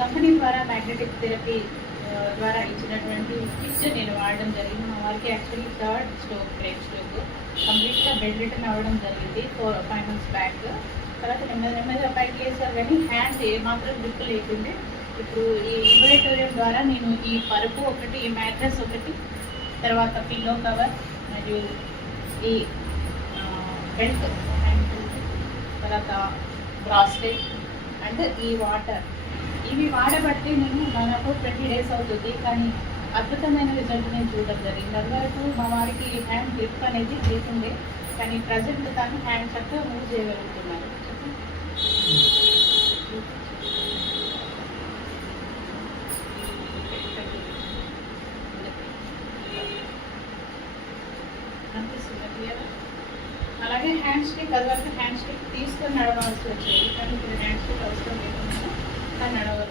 Company ద్వారా magnetic therapy ద్వారా ఇచ్చినటువంటి కిట్ నేను వాడడం జరిగింది. మా వారికి actually third stroke, brain stroke, కంప్లీట్గా బెడ్ రిటర్న్ అవ్వడం జరిగింది 4-5 months బ్యాక్. తర్వాత నెమ్మదిగా పైకి వేసారు కానీ హ్యాండ్ ఏమాత్రం గ్రిప్ లేకుండే. ఇప్పుడు ఈ ఇన్వైటోరియం ద్వారా నేను ఈ పరుపు ఒకటి, ఈ మ్యాట్రెస్ ఒకటి, తర్వాత పిల్లో కవర్ మరియు ఈ బెల్ట్, హ్యాండ్ బెల్ట్, తర్వాత బ్రాస్లెట్ అండ్ ఈ వాటర్, ఇవి వాడబట్టి నేను మనకు 20 days అవుతుంది. కానీ అద్భుతమైన రిజల్ట్ నేను చూడడం జరిగింది. అందువరకు మా వారికి హ్యాండ్ గ్రిప్ అనేది లేకుండే, కానీ ప్రజెంట్ తను హ్యాండ్ చక్కగా మూవ్ చేయగలుగుతున్నారు. అలాగే హ్యాండ్ స్టిక్, అదివరకు హ్యాండ్ స్టిక్ తీసుకొని నడవాల్సి వచ్చేది, కానీ ఇప్పుడు హ్యాండ్ స్టిక్ అవసరం లేకుండా నడవ